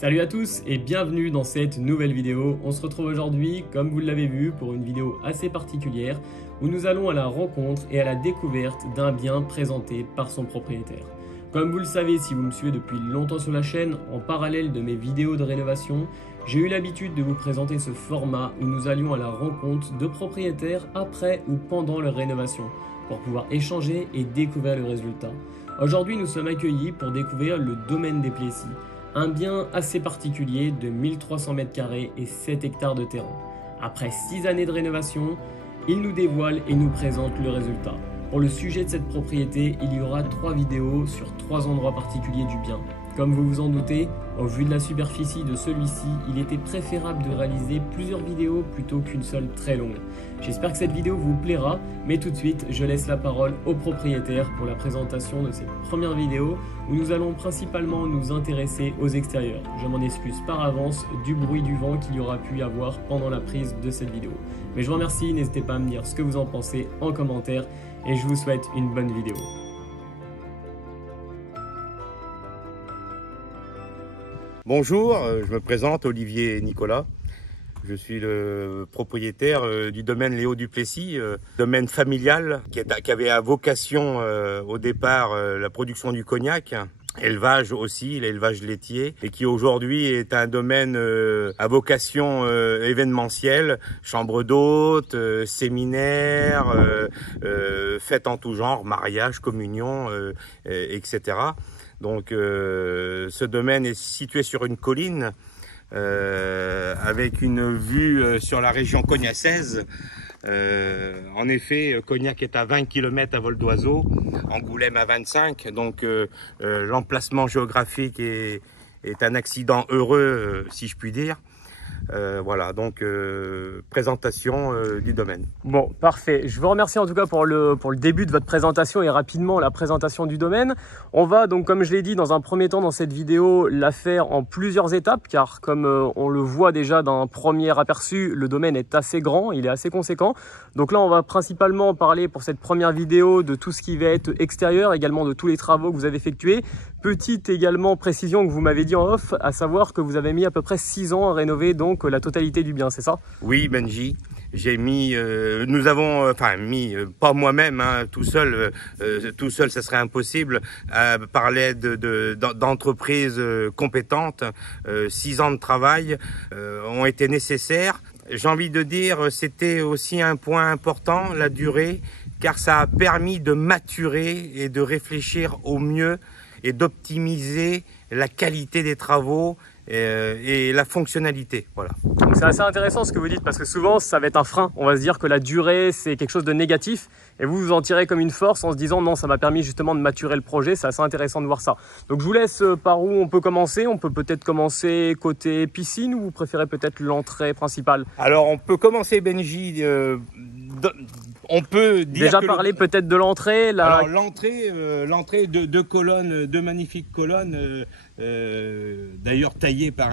Salut à tous et bienvenue dans cette nouvelle vidéo. On se retrouve aujourd'hui, comme vous l'avez vu, pour une vidéo assez particulière où nous allons à la rencontre et à la découverte d'un bien présenté par son propriétaire. Comme vous le savez, si vous me suivez depuis longtemps sur la chaîne, en parallèle de mes vidéos de rénovation, j'ai eu l'habitude de vous présenter ce format où nous allions à la rencontre de propriétaires après ou pendant leur rénovation pour pouvoir échanger et découvrir le résultat. Aujourd'hui, nous sommes accueillis pour découvrir le domaine des Plessis, un bien assez particulier de 1300 m² et 7 hectares de terrain. Après 6 années de rénovation, il nous dévoile et nous présente le résultat. Pour le sujet de cette propriété, il y aura 3 vidéos sur 3 endroits particuliers du bien. Comme vous vous en doutez, au vu de la superficie de celui-ci, il était préférable de réaliser plusieurs vidéos plutôt qu'une seule très longue. J'espère que cette vidéo vous plaira, mais tout de suite, je laisse la parole au propriétaire pour la présentation de cette première vidéo où nous allons principalement nous intéresser aux extérieurs. Je m'en excuse par avance du bruit du vent qu'il y aura pu y avoir pendant la prise de cette vidéo. Mais je vous remercie, n'hésitez pas à me dire ce que vous en pensez en commentaire et je vous souhaite une bonne vidéo. Bonjour, je me présente Olivier Nicolas. Je suis le propriétaire du domaine Léo du Plessis, domaine familial qui avait à vocation au départ la production du cognac, élevage aussi, l'élevage laitier, et qui aujourd'hui est un domaine à vocation événementielle, chambre d'hôtes, séminaires, fêtes en tout genre, mariage, communion, etc. Donc ce domaine est situé sur une colline avec une vue sur la région cognacaise. En effet, Cognac est à 20 km à vol d'oiseau, Angoulême à 25, donc l'emplacement géographique est un accident heureux, si je puis dire. Voilà, donc présentation du domaine. Bon, parfait. Je vous remercie en tout cas pour le début de votre présentation et rapidement la présentation du domaine. On va donc, comme je l'ai dit, dans un premier temps dans cette vidéo, la faire en plusieurs étapes, car comme on le voit déjà d'un premier aperçu, le domaine est assez grand, il est assez conséquent. Donc là, on va principalement parler pour cette première vidéo de tout ce qui va être extérieur, également de tous les travaux que vous avez effectués. Petite également précision que vous m'avez dit en off, à savoir que vous avez mis à peu près 6 ans à rénover donc la totalité du bien, c'est ça? Oui, Benji, j'ai mis, nous avons, pas moi-même, hein, tout seul, ça serait impossible, par l'aide d'entreprises compétentes. 6 ans de travail ont été nécessaires. J'ai envie de dire, c'était aussi un point important, la durée, car ça a permis de maturer et de réfléchir au mieux et d'optimiser la qualité des travaux et la fonctionnalité. Voilà. C'est assez intéressant ce que vous dites parce que souvent ça va être un frein. On va se dire que la durée c'est quelque chose de négatif et vous vous en tirez comme une force en se disant non, ça m'a permis justement de maturer le projet. C'est assez intéressant de voir ça. Donc je vous laisse par où on peut commencer. On peut peut-être commencer côté piscine ou vous préférez peut-être l'entrée principale? Alors on peut commencer, Benji. On peut dire déjà parler peut-être de l'entrée. Alors l'entrée, deux colonnes, deux magnifiques colonnes, d'ailleurs taillées par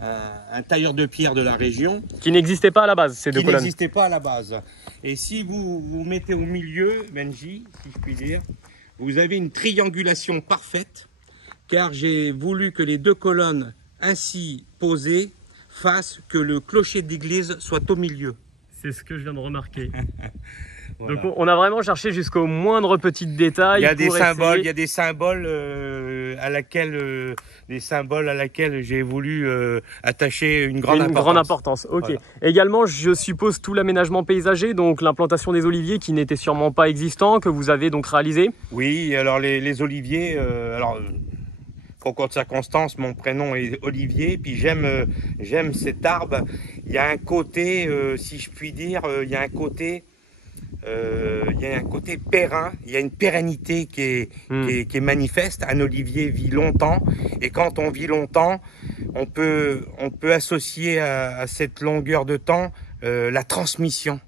un tailleur de pierre de la région. Qui n'existait pas à la base, ces deux colonnes. Qui n'existait pas à la base. Et si vous vous mettez au milieu, Benji, si je puis dire, vous avez une triangulation parfaite, car j'ai voulu que les deux colonnes ainsi posées fassent que le clocher d'église soit au milieu. C'est ce que je viens de remarquer. Voilà. Donc on a vraiment cherché jusqu'au moindre petit détail. Il y a des symboles, à laquelle j'ai voulu attacher une grande importance. Ok. Voilà. Également, je suppose tout l'aménagement paysager, donc l'implantation des oliviers qui n'était sûrement pas existant, que vous avez donc réalisé. Oui, alors les oliviers, concours de circonstances, mon prénom est Olivier, puis j'aime cet arbre. Il y a un côté, si je puis dire, il y a un côté périn, il y a une pérennité qui est manifeste. Un olivier vit longtemps, et quand on vit longtemps, on peut associer à cette longueur de temps la transmission.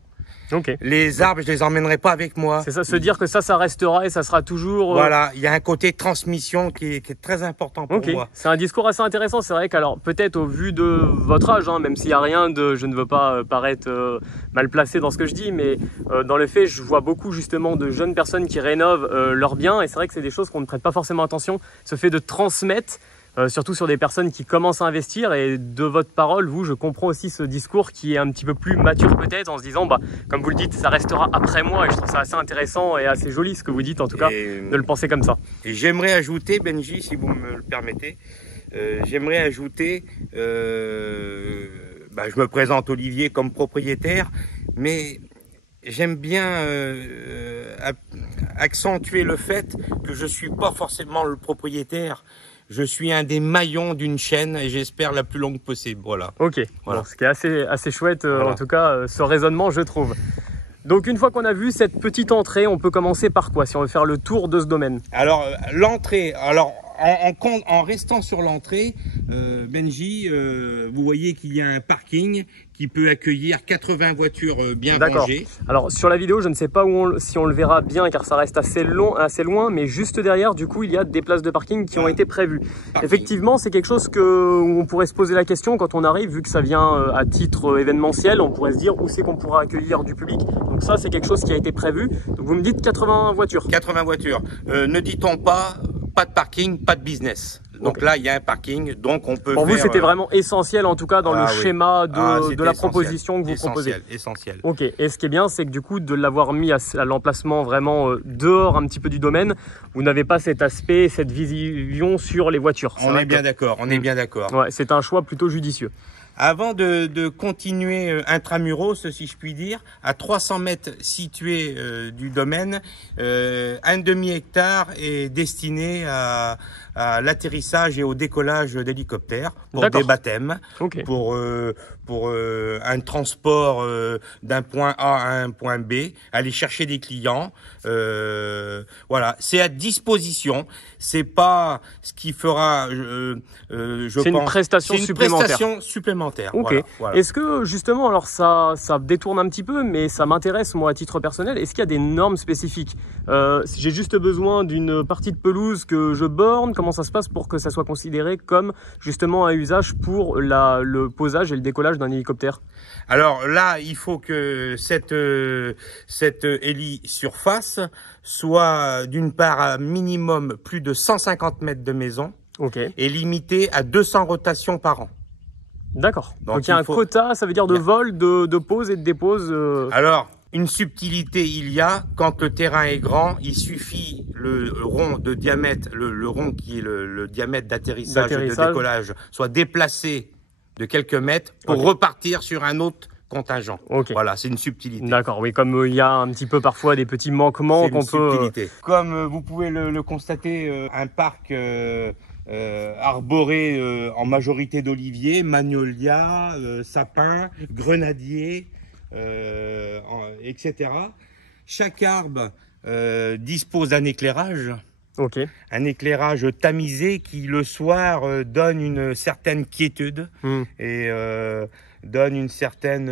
Okay. Les arbres, je les emmènerai pas avec moi. C'est ça, se dire que ça restera et ça sera toujours... Voilà, il y a un côté transmission qui est très important pour moi. C'est un discours assez intéressant. C'est vrai qu'alors, peut-être au vu de votre âge, hein, même s'il n'y a rien de... Je ne veux pas paraître mal placé dans ce que je dis, mais dans le fait, je vois beaucoup justement de jeunes personnes qui rénovent leurs biens. Et c'est vrai que c'est des choses qu'on ne prête pas forcément attention. Ce fait de transmettre... surtout sur des personnes qui commencent à investir. Et de votre parole, vous, je comprends aussi ce discours qui est un petit peu plus mature peut-être, en se disant, bah, comme vous le dites, ça restera après moi. Et je trouve ça assez intéressant et assez joli ce que vous dites, en tout cas, de le penser comme ça. Et j'aimerais ajouter, Benji, si vous me le permettez, j'aimerais ajouter, bah, je me présente Olivier comme propriétaire, mais j'aime bien accentuer le fait que je suis pas forcément le propriétaire. Je suis un des maillons d'une chaîne et j'espère la plus longue possible. Voilà. Ok, voilà. Bon, ce qui est assez chouette, voilà. En tout cas, ce raisonnement, je trouve. Donc une fois qu'on a vu cette petite entrée, on peut commencer par quoi si on veut faire le tour de ce domaine? Alors l'entrée, en restant sur l'entrée, Benji, vous voyez qu'il y a un parking qui peut accueillir 80 voitures bien rangées. Alors sur la vidéo, je ne sais pas si on le verra bien car ça reste assez loin, mais juste derrière, du coup, il y a des places de parking qui ont été prévues. Effectivement, c'est quelque chose où on pourrait se poser la question quand on arrive, vu que ça vient à titre événementiel, on pourrait se dire où c'est qu'on pourra accueillir du public. Donc ça, c'est quelque chose qui a été prévu. Donc vous me dites 80 voitures. 80 voitures. Ne dit-on pas de parking, pas de business. Donc là, il y a un parking, donc on peut. Pour vous, c'était vraiment essentiel, en tout cas, dans le schéma de la proposition que vous proposez. Essentiel. Ok. Et ce qui est bien, c'est que du coup, de l'avoir mis à l'emplacement vraiment dehors un petit peu du domaine, vous n'avez pas cet aspect, cette vision sur les voitures. On est bien d'accord. On est bien d'accord. Ouais, c'est un choix plutôt judicieux. Avant de continuer intramuros, si je puis dire, à 300 mètres situés du domaine, un demi-hectare est destiné à l'atterrissage et au décollage d'hélicoptères pour des baptêmes, pour un transport d'un point A à un point B, aller chercher des clients. Voilà, c'est à disposition. C'est pas ce qui fera, je pense. C'est une prestation supplémentaire. Ok. Voilà. Est-ce que justement, alors ça détourne un petit peu, mais ça m'intéresse moi à titre personnel. Est-ce qu'il y a des normes spécifiques? Si j'ai juste besoin d'une partie de pelouse que je borne, comment ça se passe pour que ça soit considéré comme justement un usage pour le posage et le décollage d'un hélicoptère? Alors là, il faut que cette héli-surface soit d'une part à minimum plus de 150 mètres de maison et limitée à 200 rotations par an. D'accord. Donc il y a un quota, ça veut dire de vol, de pose et de dépose. Alors, une subtilité il y a, quand le terrain est grand, il suffit le rond de diamètre, le rond qui est le diamètre d'atterrissage et de décollage, soit déplacé de quelques mètres pour repartir sur un autre contingent. Voilà, c'est une subtilité. D'accord, oui, comme il y a un petit peu parfois des petits manquements qu'on peut... Comme vous pouvez le constater, un parc arboré en majorité d'oliviers, magnolias, sapins, grenadiers, etc. Chaque arbre dispose d'un éclairage. Un éclairage tamisé qui le soir donne une certaine quiétude et donne une certaine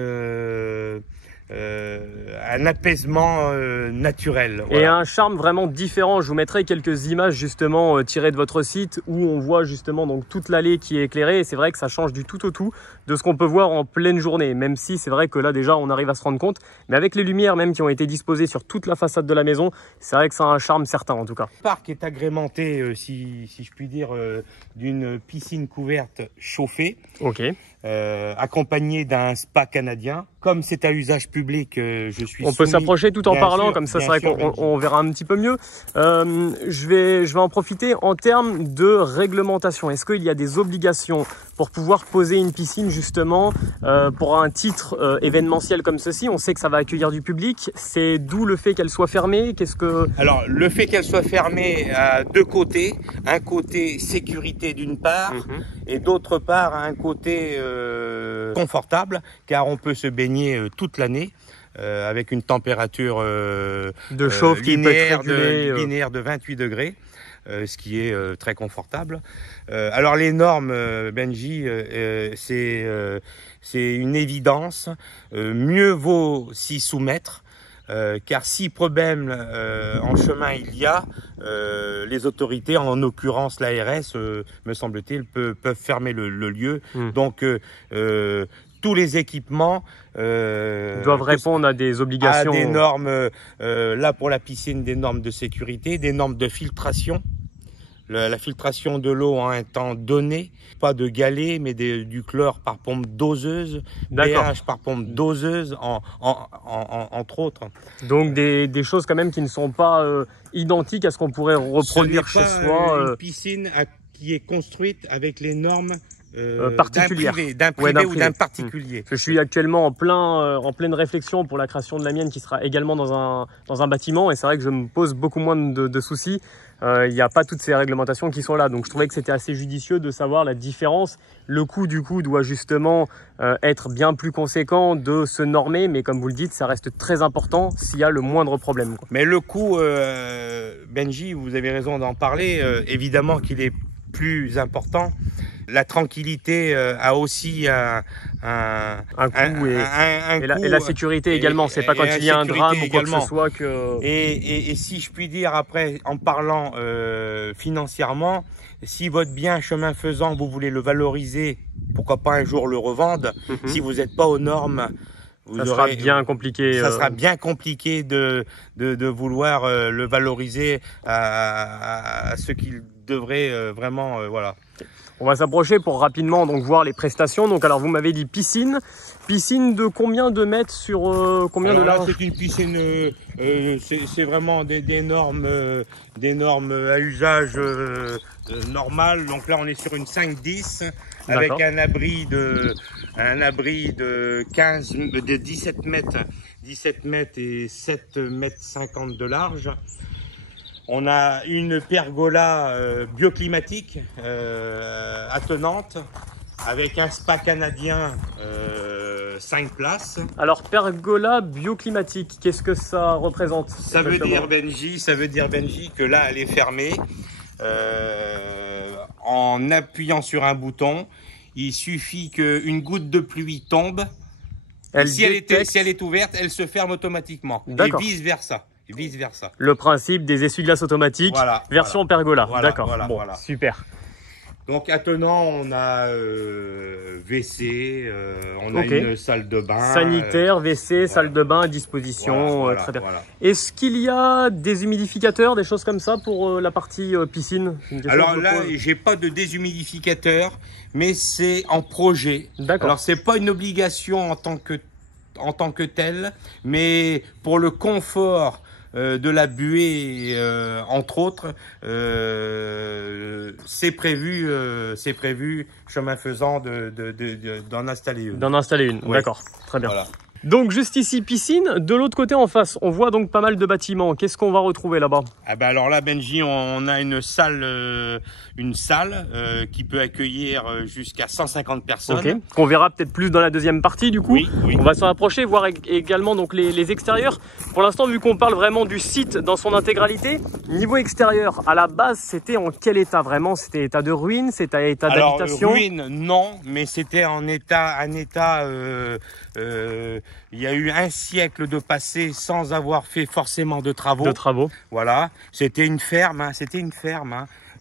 un apaisement naturel. Et un charme vraiment différent. Je vous mettrai quelques images justement tirées de votre site où on voit justement donc toute l'allée qui est éclairée et c'est vrai que ça change du tout au tout de ce qu'on peut voir en pleine journée, même si c'est vrai que là déjà on arrive à se rendre compte, mais avec les lumières même qui ont été disposées sur toute la façade de la maison, c'est vrai que ça a un charme certain en tout cas. Le parc est agrémenté, si je puis dire, d'une piscine couverte chauffée. Accompagné d'un spa canadien. Comme c'est à usage public, je suis On peut s'approcher tout en parlant, comme ça c'est vrai qu'on verra un petit peu mieux. Je vais en profiter en termes de réglementation. Est-ce qu'il y a des obligations pour pouvoir poser une piscine justement pour un titre événementiel comme ceci? On sait que ça va accueillir du public. C'est d'où le fait qu'elle soit fermée? Alors, le fait qu'elle soit fermée a deux côtés. Un côté sécurité d'une part et d'autre part un côté confortable car on peut se baigner toute l'année avec une température de chauffe linéaire de 28 degrés. Ce qui est très confortable. Alors les normes, Benji, c'est une évidence. Mieux vaut s'y soumettre. Car si problème en chemin il y a, les autorités, en l'occurrence l'ARS, me semble-t-il, peuvent fermer le lieu. Donc tous les équipements doivent répondre à des obligations, à des normes, là pour la piscine, des normes de sécurité, des normes de filtration. la filtration de l'eau en un temps donné, pas de galets, mais du chlore par pompe doseuse, pH par pompe doseuse, entre autres. Donc des choses quand même qui ne sont pas identiques à ce qu'on pourrait reproduire chez soi. Une piscine qui est construite avec les normes particulière d'un privé ou d'un particulier. Je suis actuellement en pleine réflexion pour la création de la mienne qui sera également dans un bâtiment, et c'est vrai que je me pose beaucoup moins de soucis. Il n'y a pas toutes ces réglementations qui sont là, donc je trouvais que c'était assez judicieux de savoir la différence. Le coût du coup doit justement être bien plus conséquent, de se normer, mais comme vous le dites, ça reste très important s'il y a le moindre problème, quoi. Mais le coût, Benji, vous avez raison d'en parler, évidemment qu'il est plus important. La tranquillité a aussi un coût, et la sécurité également. C'est pas quand il y a un drame ou quoi que ce soit que... Et si je puis dire, après, en parlant financièrement, si votre bien, chemin faisant, vous voulez le valoriser, pourquoi pas un jour le revendre, si vous n'êtes pas aux normes, ça sera bien compliqué. Ça sera bien compliqué de vouloir le valoriser à ce qu'il devrait vraiment, voilà. On va s'approcher pour rapidement donc voir les prestations. Donc alors vous m'avez dit piscine de combien de mètres sur combien de large? C'est une piscine, c'est vraiment des normes à usage normal. Donc là on est sur une 5-10 avec un abri de 17 mètres et 7,50 mètres de large. On a une pergola bioclimatique attenante avec un spa canadien 5 places. Alors pergola bioclimatique, qu'est-ce que ça représente? Ça veut dire Benji que là elle est fermée. En appuyant sur un bouton, il suffit qu'une goutte de pluie tombe. Si elle est ouverte, elle se ferme automatiquement. Et vice versa. Le principe des essuie-glaces automatiques, version pergola. D'accord, super. Donc attenant, on a WC, on a une salle de bain. Sanitaire, WC, salle de bain à disposition. Très bien. Est-ce qu'il y a des humidificateurs, des choses comme ça pour la partie piscine? Alors là, j'ai pas de déshumidificateur, mais c'est en projet. Alors c'est pas une obligation en tant que telle, mais pour le confort de la buée, entre autres, c'est prévu, chemin faisant, d'en installer une. D'accord, très bien. Voilà. Donc juste ici piscine, de l'autre côté en face, on voit donc pas mal de bâtiments. Qu'est-ce qu'on va retrouver là-bas? Alors là Benji, on a une salle qui peut accueillir jusqu'à 150 personnes. Qu'on verra peut-être plus dans la deuxième partie du coup. Oui. On va s'en approcher, voir également donc les extérieurs. Pour l'instant, vu qu'on parle vraiment du site dans son intégralité, niveau extérieur, à la base c'était en quel état vraiment? C'était état de ruine, c'était état d'habitation? Ruine non, mais c'était un état il y a eu un siècle de passé sans avoir fait forcément de travaux. Voilà, c'était une ferme,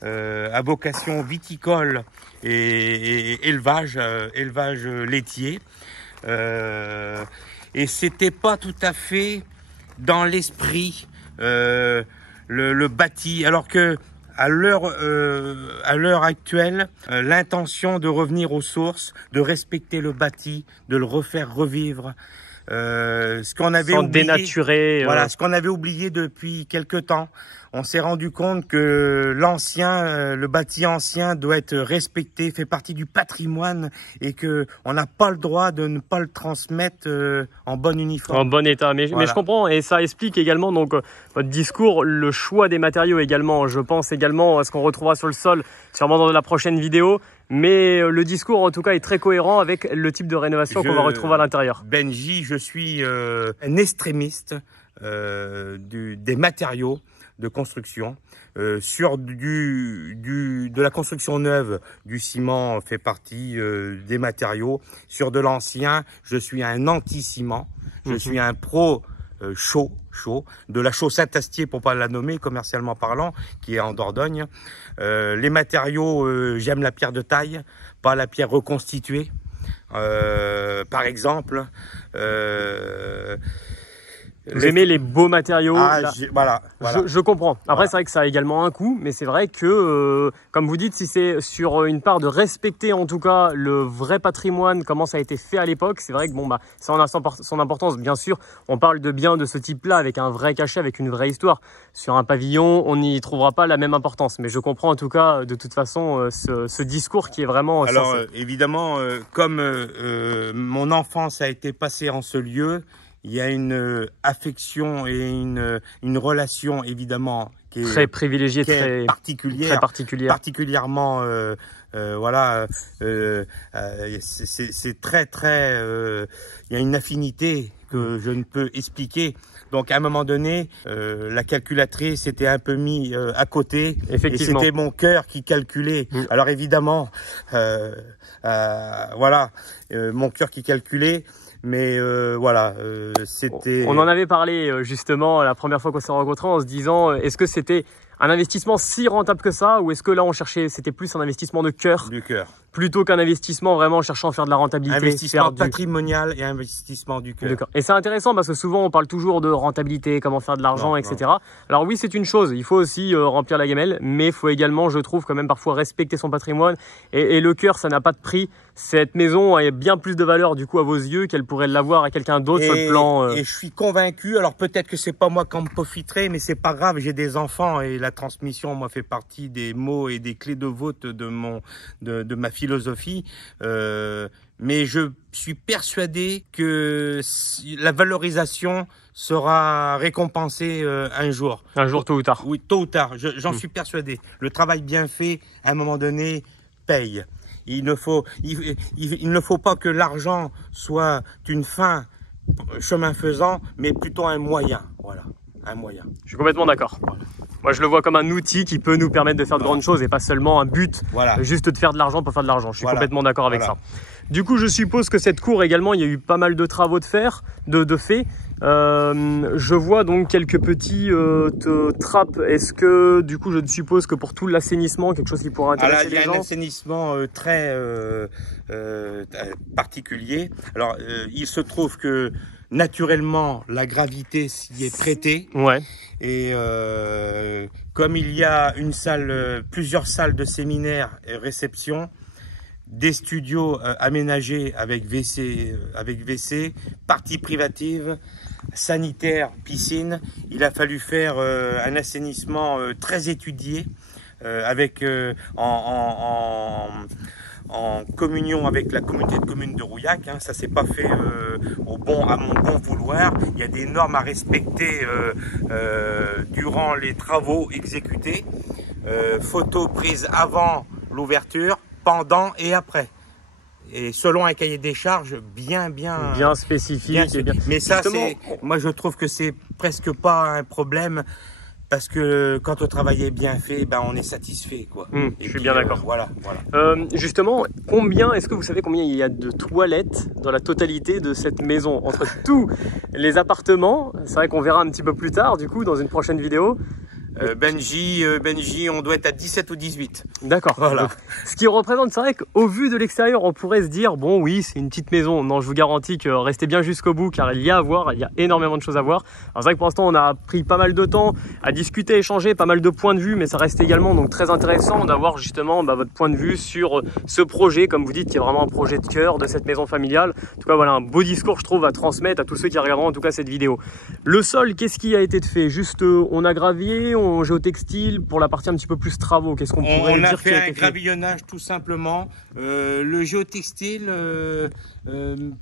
à vocation viticole et élevage laitier. Et c'était pas tout à fait dans l'esprit le bâti, alors que à l'heure actuelle, l'intention de revenir aux sources, de respecter le bâti, de le refaire revivre, ce qu'on avait oublié, dénaturer. Ce qu'on avait oublié depuis quelque temps. On s'est rendu compte que le bâti ancien doit être respecté, fait partie du patrimoine, et que on n'a pas le droit de ne pas le transmettre en bon uniforme. En bon état, mais je comprends, et ça explique également donc votre discours, le choix des matériaux également. Je pense également à ce qu'on retrouvera sur le sol, sûrement dans la prochaine vidéo. Mais le discours, en tout cas, est très cohérent avec le type de rénovation qu'on va retrouver à l'intérieur. Benji, je suis un extrémiste des matériaux de construction. Sur de la construction neuve, du ciment fait partie des matériaux. Sur de l'ancien, je suis un anti-ciment. Je suis un pro chaud, de la chaux Saint-Astier pour pas la nommer commercialement parlant, qui est en Dordogne. Les matériaux, j'aime la pierre de taille, pas la pierre reconstituée. Par exemple, Vous aimez les beaux matériaux. Voilà. Je comprends. Après, c'est vrai que ça a également un coût, mais c'est vrai que, comme vous dites, si c'est sur une part de respecter en tout cas le vrai patrimoine, comment ça a été fait à l'époque, c'est vrai que bon, bah, ça en a son importance. Bien sûr, on parle de biens de ce type-là avec un vrai cachet, avec une vraie histoire. Sur un pavillon, on n'y trouvera pas la même importance. Mais je comprends en tout cas, de toute façon, ce discours qui est vraiment... Alors, évidemment, comme mon enfance a été passée en ce lieu, il y a une affection et une relation évidemment qui est très privilégiée, très particulière, particulièrement voilà, c'est très il y a une affinité que je ne peux expliquer. Donc à un moment donné, la calculatrice était un peu mise à côté, et c'était mon cœur qui calculait. Alors évidemment, voilà, mon cœur qui calculait. Mais voilà, c'était... On en avait parlé justement la première fois qu'on s'est rencontrés en se disant est-ce que c'était un investissement si rentable que ça, ou est-ce que là on cherchait, c'était plus un investissement de cœur, plutôt qu'un investissement vraiment cherchant à faire de la rentabilité, investissement patrimonial et investissement du cœur. Et c'est intéressant parce que souvent on parle toujours de rentabilité, comment faire de l'argent, etc. Alors oui, c'est une chose, il faut aussi remplir la gamelle, mais il faut également, je trouve, quand même parfois respecter son patrimoine, et le cœur, ça n'a pas de prix. Cette maison a bien plus de valeur du coup à vos yeux qu'elle pourrait l'avoir à quelqu'un d'autre sur le plan... Et je suis convaincu, alors peut-être que c'est pas moi qui en profiterai, mais c'est pas grave, j'ai des enfants et la transmission, moi, fait partie des mots et des clés de voûte de ma philosophie. Mais je suis persuadé que la valorisation sera récompensée un jour. Un jour, tôt ou tard. Oui, tôt ou tard, j'en suis persuadé. Le travail bien fait, à un moment donné, paye. Il ne faut pas que l'argent soit une fin, chemin faisant, mais plutôt un moyen. Voilà, un moyen. Je suis complètement d'accord. Voilà. Moi, je le vois comme un outil qui peut nous permettre de faire de grandes choses et pas seulement un but, juste de faire de l'argent pour faire de l'argent. Je suis complètement d'accord avec ça. Du coup, je suppose que cette cour également, il y a eu pas mal de travaux de faits. Je vois donc quelques petits trappes. Est-ce que, du coup, je suppose que pour tout l'assainissement, quelque chose qui pourrait intéresser les gens? Il y a un assainissement très particulier. Alors, il se trouve que naturellement, la gravité s'y est prêtée. Ouais. Et comme il y a plusieurs salles de séminaire et réception, des studios aménagés avec WC, partie privative, sanitaire, piscine, il a fallu faire un assainissement très étudié avec en communion avec la communauté de communes de Rouillac. Hein. Ça s'est pas fait à mon bon vouloir. Il y a des normes à respecter durant les travaux exécutés. Photos prises avant l'ouverture, pendant et après. Et selon un cahier des charges bien spécifique. Mais ça, moi je trouve que c'est presque pas un problème. Parce que quand le travail est bien fait, ben on est satisfait, quoi. Je suis bien d'accord. Voilà. Justement, est-ce que vous savez combien il y a de toilettes dans la totalité de cette maison? Entre tous les appartements, c'est vrai qu'on verra un petit peu plus tard, du coup, dans une prochaine vidéo. Benji, on doit être à 17 ou 18. D'accord. Voilà. Donc, ce qui représente, c'est vrai qu'au vu de l'extérieur, on pourrait se dire, bon oui, c'est une petite maison. Non, je vous garantis que restez bien jusqu'au bout, car il y a à voir, il y a énormément de choses à voir. Alors c'est vrai que pour l'instant, on a pris pas mal de temps à discuter, échanger, pas mal de points de vue, mais ça reste également donc très intéressant d'avoir justement votre point de vue sur ce projet, comme vous dites, qui est vraiment un projet de cœur de cette maison familiale. En tout cas, voilà un beau discours, je trouve, à transmettre à tous ceux qui regarderont en tout cas cette vidéo. Le sol, qu'est-ce qui a été fait? Juste, on a gravier, géotextile, pour la partie un petit peu plus travaux, qu'est-ce qu'on pourrait dire? On a fait un gravillonnage tout simplement. Le géotextile,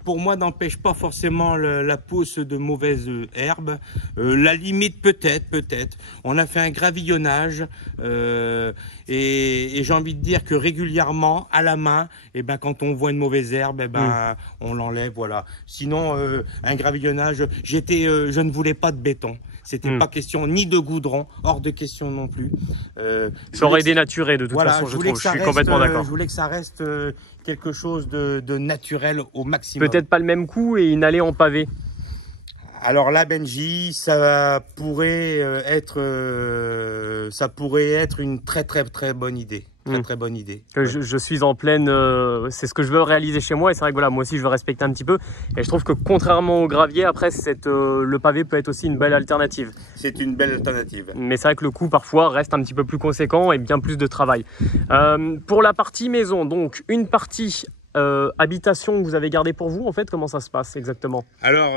pour moi, n'empêche pas forcément la pousse de mauvaises herbes. La limite, peut-être. On a fait un gravillonnage et j'ai envie de dire que régulièrement, à la main, quand on voit une mauvaise herbe, on l'enlève, voilà. Sinon, un gravillonnage, je ne voulais pas de béton. C'était pas question ni de goudron, hors de question non plus. Ça aurait dénaturé de toute façon, je trouve. Je suis complètement d'accord. Je voulais que ça reste quelque chose de naturel au maximum. Peut-être pas le même coup et une allée en pavé. Alors là, Benji, ça pourrait être une très bonne idée. Très bonne idée. Je suis en pleine, c'est ce que je veux réaliser chez moi et c'est vrai que voilà, moi aussi je veux respecter un petit peu et je trouve que contrairement au gravier, après le pavé peut être aussi une belle alternative. C'est une belle alternative. Mais c'est vrai que le coût parfois reste un petit peu plus conséquent et bien plus de travail. Pour la partie maison, donc une partie habitation que vous avez gardée pour vous, en fait, comment ça se passe exactement? Alors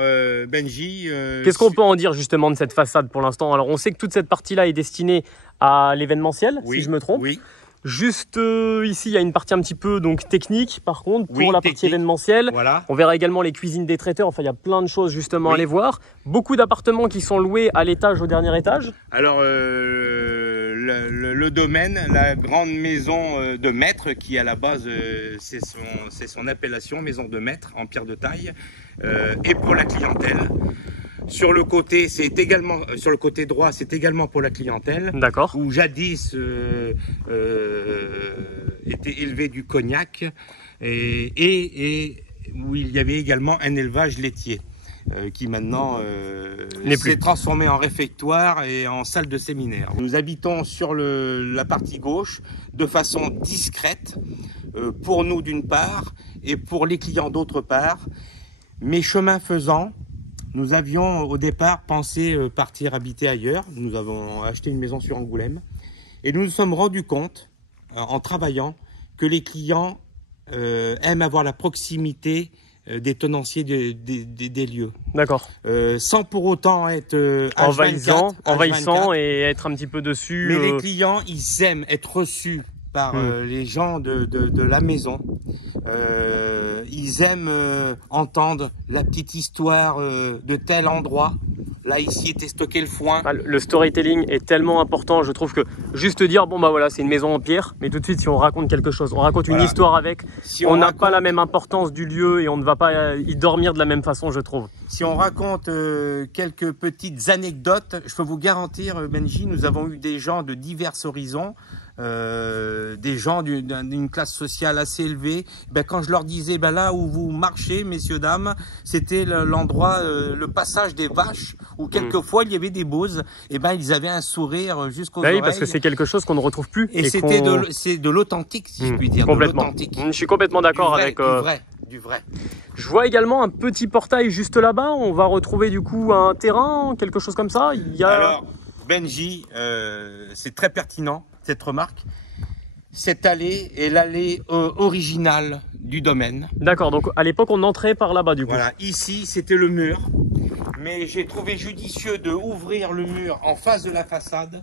Benji, qu'est-ce qu'on peut en dire justement de cette façade pour l'instant? Alors on sait que toute cette partie-là est destinée à l'événementiel, oui, si je me trompe. Oui. Juste ici, il y a une partie un petit peu donc technique, par contre, pour oui, la partie événementielle. Voilà. On verra également les cuisines des traiteurs. Enfin, il y a plein de choses justement à aller voir. Beaucoup d'appartements qui sont loués à l'étage, au dernier étage. Alors, le domaine, la grande maison de maître, qui à la base, c'est son appellation, maison de maître en pierre de taille, et pour la clientèle. Sur le côté, sur le côté droit, c'est également pour la clientèle. D'accord. Où jadis était élevé du cognac et où il y avait également un élevage laitier qui maintenant s'est transformé en réfectoire et en salle de séminaire. Nous habitons sur la partie gauche de façon discrète pour nous d'une part et pour les clients d'autre part. Mais chemin faisant, nous avions au départ pensé partir habiter ailleurs. Nous avons acheté une maison sur Angoulême et nous nous sommes rendus compte en travaillant que les clients aiment avoir la proximité des tenanciers des lieux. D'accord. Sans pour autant être envahissant et être un petit peu dessus. Mais les clients, ils aiment être reçus par les gens de la maison. Ils aiment entendre la petite histoire de tel endroit. Là, ici était stocké le foin. Le storytelling est tellement important. Je trouve que juste dire, bon bah voilà, c'est une maison en pierre, mais tout de suite, si on raconte quelque chose, on raconte une histoire avec, si on n'a pas la même importance du lieu et on ne va pas y dormir de la même façon, je trouve. Si on raconte quelques petites anecdotes, je peux vous garantir, Benji, nous avons eu des gens de divers horizons. Des gens d'une classe sociale assez élevée, quand je leur disais là où vous marchez, messieurs dames, c'était l'endroit, le passage des vaches où quelquefois il y avait des boses, ils avaient un sourire jusqu'aux oreilles. Oui, parce que c'est quelque chose qu'on ne retrouve plus et c'est de l'authentique, si je puis dire. Complètement. Je suis complètement d'accord avec du vrai. Je vois également un petit portail juste là-bas. On va retrouver du coup un terrain, quelque chose comme ça. Alors Benji, c'est très pertinent cette remarque. Cette allée est l'allée originale du domaine. D'accord, donc à l'époque on entrait par là-bas du coup. Voilà, ici c'était le mur, mais j'ai trouvé judicieux de ouvrir le mur en face de la façade.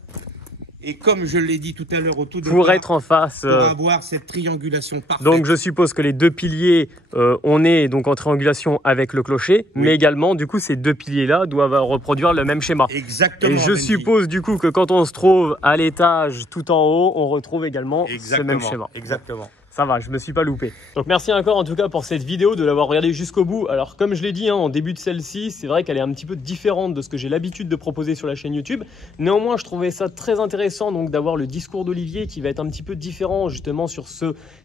Et comme je l'ai dit tout à l'heure au tout départ, pour être en face, pour avoir cette triangulation parfaite. Donc je suppose que les deux piliers, on est donc en triangulation avec le clocher, mais également du coup ces deux piliers-là doivent reproduire le même schéma. Exactement. Et je suppose du coup que quand on se trouve à l'étage tout en haut, on retrouve également ce même schéma. Exactement. Ça va, je me suis pas loupé. Donc merci encore en tout cas pour cette vidéo, de l'avoir regardée jusqu'au bout. Alors comme je l'ai dit en début de celle-ci, c'est vrai qu'elle est un petit peu différente de ce que j'ai l'habitude de proposer sur la chaîne YouTube. Néanmoins, je trouvais ça très intéressant donc d'avoir le discours d'Olivier qui va être un petit peu différent justement sur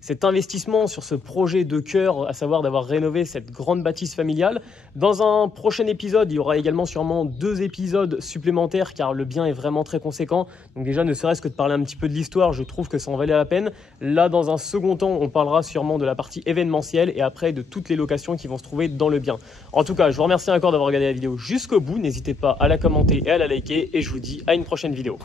cet investissement, sur ce projet de cœur, à savoir d'avoir rénové cette grande bâtisse familiale. Dans un prochain épisode, il y aura également sûrement 2 épisodes supplémentaires car le bien est vraiment très conséquent. Donc déjà, ne serait-ce que de parler un petit peu de l'histoire, je trouve que ça en valait la peine. Là, dans un second temps, on parlera sûrement de la partie événementielle et après de toutes les locations qui vont se trouver dans le bien. En tout cas, je vous remercie encore d'avoir regardé la vidéo jusqu'au bout. N'hésitez pas à la commenter et à la liker et je vous dis à une prochaine vidéo.